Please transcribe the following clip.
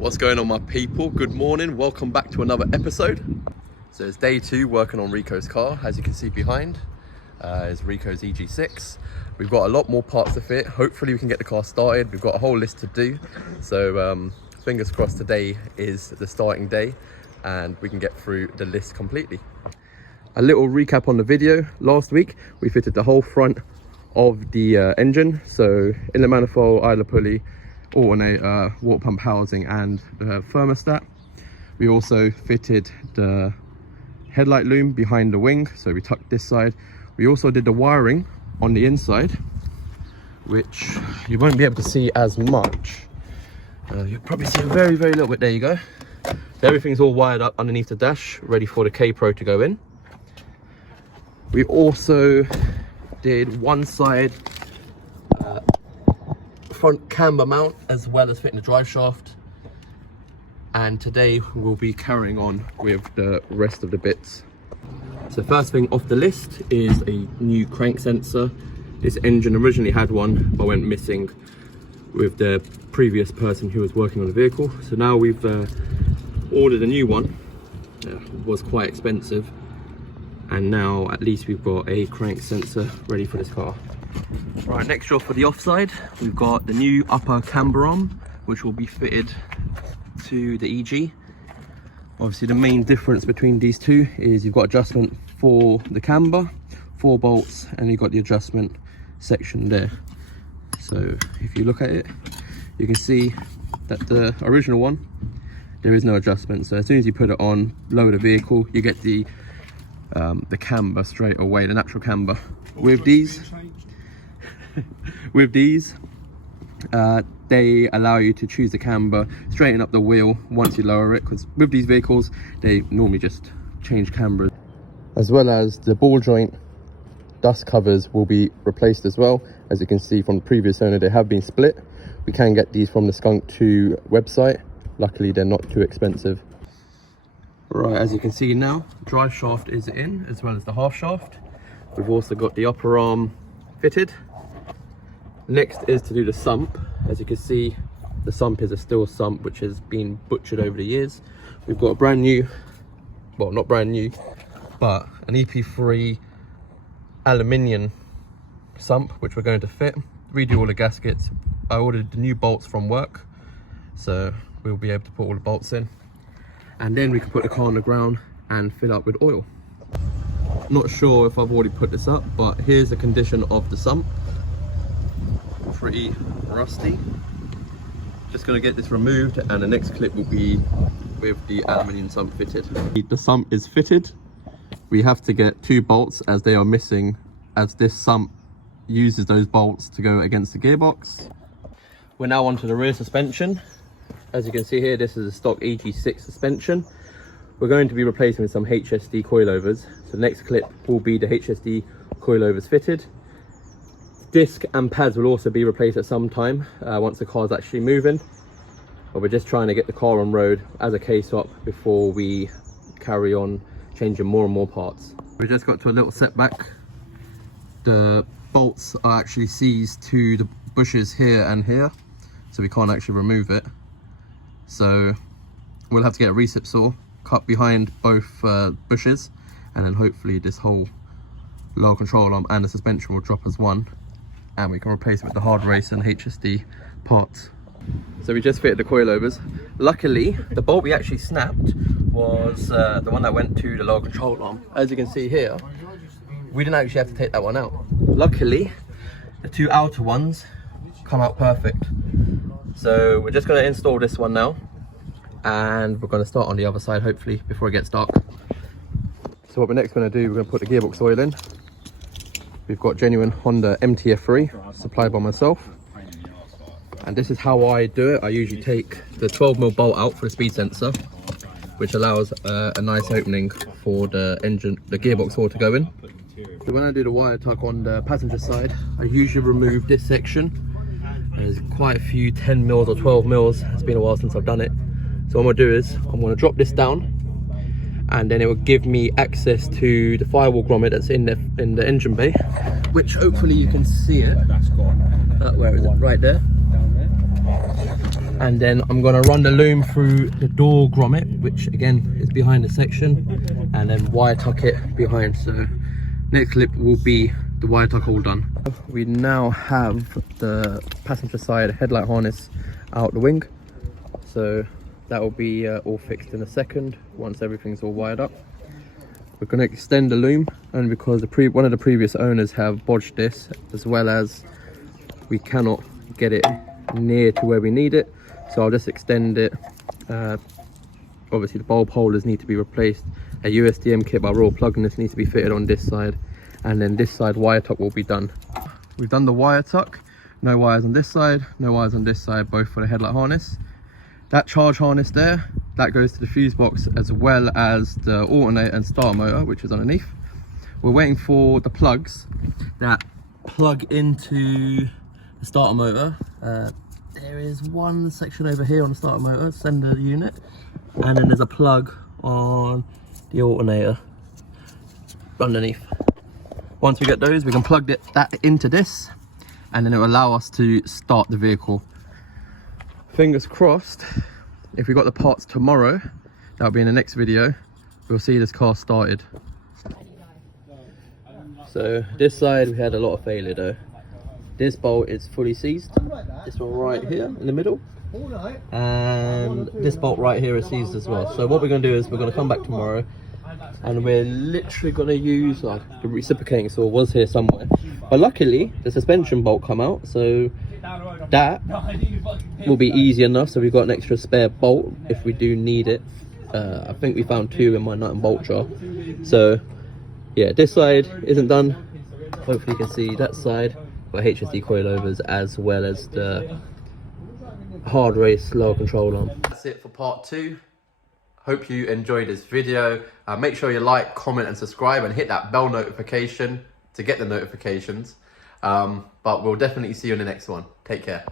What's going on, my people? Good morning, welcome back to another episode. So it's day 2 working on Rico's car. As you can see behind is Rico's EG6. We've got a lot more parts to fit. Hopefully we can get the car started. We've got a whole list to do, so fingers crossed today is the starting day and we can get through the list completely. A little recap on the video. Last week we fitted the whole front of the engine, so inlet manifold, idler pulley, alternator, water pump housing and the thermostat. We also fitted the headlight loom behind the wing, so we tucked this side. We also did the wiring on the inside, which you won't be able to see as much. You'll probably see a very little bit. There you go. So everything's all wired up underneath the dash, ready for the K Pro to go in. We also did one side front camber mount, as well as fitting the drive shaft, and today we'll be carrying on with the rest of the bits. So first thing off the list is a new crank sensor. This engine originally had one but went missing with the previous person who was working on the vehicle, so now we've ordered a new one. It was quite expensive, and now at least we've got a crank sensor ready for this car. Right, next job for the offside, we've got the new upper camber arm, which will be fitted to the EG. Obviously the main difference between these two is you've got adjustment for the camber, 4 bolts, and you've got the adjustment section there. So if you look at it, you can see that the original one, there is no adjustment. So as soon as you put it on, lower the vehicle, you get the camber straight away, the natural camber. With these, they allow you to choose the camber, straighten up the wheel once you lower it, because with these vehicles they normally just change cambers. As well as the ball joint dust covers will be replaced as well. As you can see from the previous owner, they have been split. We can get these from the Skunk 2 website. Luckily they're not too expensive. Right, as you can see now, drive shaft is in, as well as the half shaft. We've also got the upper arm fitted. Next is to do the sump. As you can see, the sump is a steel sump which has been butchered over the years. We've got a brand new, well, not brand new, but an EP3 aluminium sump which we're going to fit. Redo all the gaskets. I ordered the new bolts from work, so we'll be able to put all the bolts in, and then we can put the car on the ground and fill up with oil. Not sure if I've already put this up, but here's the condition of the sump. Pretty rusty. Just going to get this removed, and the next clip will be with the aluminium sump fitted. The sump is fitted. We have to get 2 bolts as they are missing, as this sump uses those bolts to go against the gearbox. We're now onto the rear suspension. As you can see here, this is a stock EG6 suspension. We're going to be replacing with some HSD coilovers. So the next clip will be the HSD coilovers fitted. Disc and pads will also be replaced at some time once the car's actually moving. But we're just trying to get the car on road as a KSWAP before we carry on changing more and more parts. We just got to a little setback. The bolts are actually seized to the bushes here and here, so we can't actually remove it. So we'll have to get a recip saw, cut behind both bushes, and then hopefully this whole lower control arm and the suspension will drop as one, and we can replace it with the hard race and HSD parts. So we just fitted the coilovers. Luckily the bolt we actually snapped was the one that went to the lower control arm. As you can see here, we didn't actually have to take that one out. Luckily the 2 outer ones come out perfect. So we're just going to install this one now, and we're going to start on the other side hopefully before it gets dark. So what we're next going to do, we're going to put the gearbox oil in. We've got genuine Honda MTF3 supplied by myself, and this is how I do it. I usually take the 12mm bolt out for the speed sensor, which allows a nice opening for the engine, the gearbox oil to go in. So when I do the wire tuck on the passenger side, I usually remove this section. There's quite a few 10mm or 12mm. It's been a while since I've done it. So what I'm going to do is I'm going to drop this down, and then it will give me access to the firewall grommet that's in the engine bay, which hopefully you can see it. Where is it? Right there. And then I'm going to run the loom through the door grommet, which again is behind the section, and then wire tuck it behind. So next clip will be the wire tuck all done. We now have the passenger side headlight harness out the wing, so that will be all fixed in a second once everything's all wired up. We're going to extend the loom, and because one of the previous owners have bodged this, as well as we cannot get it near to where we need it, so I'll just extend it. Obviously the bulb holders need to be replaced, a USDM kit by raw plug this needs to be fitted on this side, and then this side wire tuck will be done. We've done the wire tuck, no wires on this side, no wires on this side, both for the headlight harness. That charge harness there, that goes to the fuse box, as well as the alternator and starter motor, which is underneath. We're waiting for the plugs that plug into the starter motor. There is one section over here on the starter motor, sender unit, and then there's a plug on the alternator underneath. Once we get those, we can plug that into this, and then it will allow us to start the vehicle. Fingers crossed, if we got the parts tomorrow, that'll be in the next video, we'll see this car started. So this side we had a lot of failure though. This bolt is fully seized, this one right here in the middle, and this bolt right here is seized as well. So what we're going to do is we're going to come back tomorrow, and we're literally going to use, like, the reciprocating saw was here somewhere, but luckily the suspension bolt come out, so that will be easy enough. So we've got an extra spare bolt if we do need it. I think we found 2 in my nut and bolt jar. So yeah, this side isn't done. Hopefully you can see that side. Got HSD coilovers as well as the hard race lower control arm. That's it for part 2. Hope you enjoyed this video. Make sure you like, comment and subscribe, and hit that bell notification to get the notifications. But we'll definitely see you in the next one. Take care.